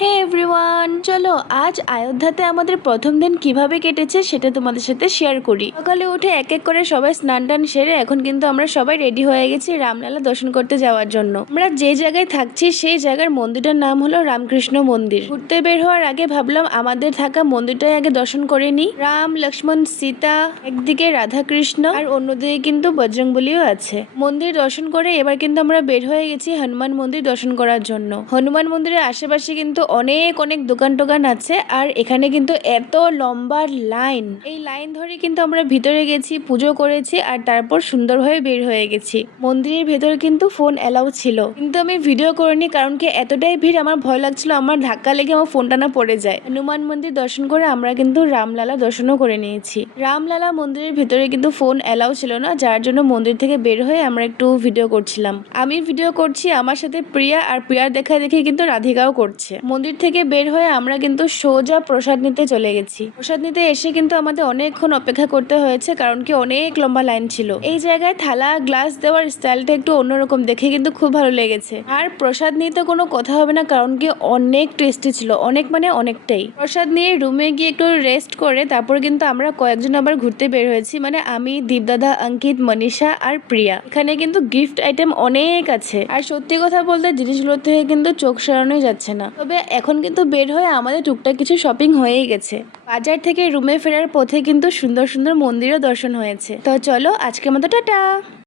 হে everyone, চলো আজ অযোধ্যাতে আমাদের প্রথম দিন কিভাবে কেটেছে সেটা তোমাদের সাথে শেয়ার করি। সকালে উঠে এক এক করে সবাই স্নান টান সেরে এখন কিন্তু আমরা সবাই রেডি হয়ে গেছি রামলালা দর্শন করতে যাওয়ার জন্য। আমরা যে জায়গায় থাকছি সেই জায়গার মন্দিরটার নাম হলো রামকৃষ্ণ মন্দির। ঘুরতে বের হওয়ার আগে ভাবলাম আমাদের থাকা মন্দিরটাই আগে দর্শন করে নি। রাম, লক্ষ্মণ, সীতা, একদিকে রাধা কৃষ্ণ আর অন্যদিকে কিন্তু বজরংবলীও আছে। মন্দির দর্শন করে এবার কিন্তু আমরা বের হয়ে গেছি হনুমান মন্দির দর্শন করার জন্য। হনুমান মন্দিরের আশেপাশে কিন্তু অনেক অনেক দোকান টোকান আছে আর এখানে কিন্তু এত লম্বা লাইন, এই লাইন ধরে কিন্তু আমরা ভিতরে গেছি, পুজো করেছি আর তারপর সুন্দরভাবে বের হয়ে গেছি। মন্দিরের ভেতরে কিন্তু ফোন এলাও ছিল, কিন্তু আমি ভিডিও করিনি কারণ কি এতটাই ভিড়, আমার ভয় লাগছিল আমার ধাক্কা লেগে আমার ফোনটা না পড়ে যায়। হনুমান মন্দির দর্শন করে আমরা কিন্তু রামলালা দর্শনও করে নিয়েছি। রামলালা মন্দিরের ভেতরে কিন্তু ফোন এলাও ছিল না, যার জন্য মন্দির থেকে বের হয়ে আমরা একটু ভিডিও করছিলাম। আমি ভিডিও করছি, আমার সাথে প্রিয়া, আর প্রিয়ার দেখা দেখি কিন্তু রাধিকাও করছে। মন্দির থেকে বের হয়ে আমরা কিন্তু সোজা প্রসাদ নিতে চলে গেছি। প্রসাদ নিতে এসে কিন্তু আমাদের অনেকক্ষণ অপেক্ষা করতে হয়েছে কারণ কি অনেক লম্বা লাইন ছিল। এই জায়গায় থালা গ্লাস দেওয়ার স্টাইলটা একটু অন্যরকম, দেখে কিন্তু খুব ভালো লেগেছে। আর প্রসাদ নিয়ে তো কোনো কথা হবে না কারণ কি অনেক টেস্টি ছিল, অনেক মানে অনেকটাই। প্রসাদ নিয়ে রুমে গিয়ে একটু রেস্ট করে তারপর কিন্তু আমরা কয়েকজন আবার ঘুরতে বের হয়েছি, মানে আমি, দীপদাদা, অঙ্কিত, মনীষা আর প্রিয়া। এখানে কিন্তু গিফট আইটেম অনেক আছে আর সত্যি কথা বলতে জিনিসগুলো থেকে কিন্তু চোখ সরানোই যাচ্ছে না। তবে এখন কিন্তু বের হয়ে আমাদের টুকটাক কিছু শপিং হয়েই গেছে। বাজার থেকে রুমে ফেরার পথে কিন্তু সুন্দর সুন্দর মন্দিরও দর্শন হয়েছে। তো চলো আজকের মতো টাটা।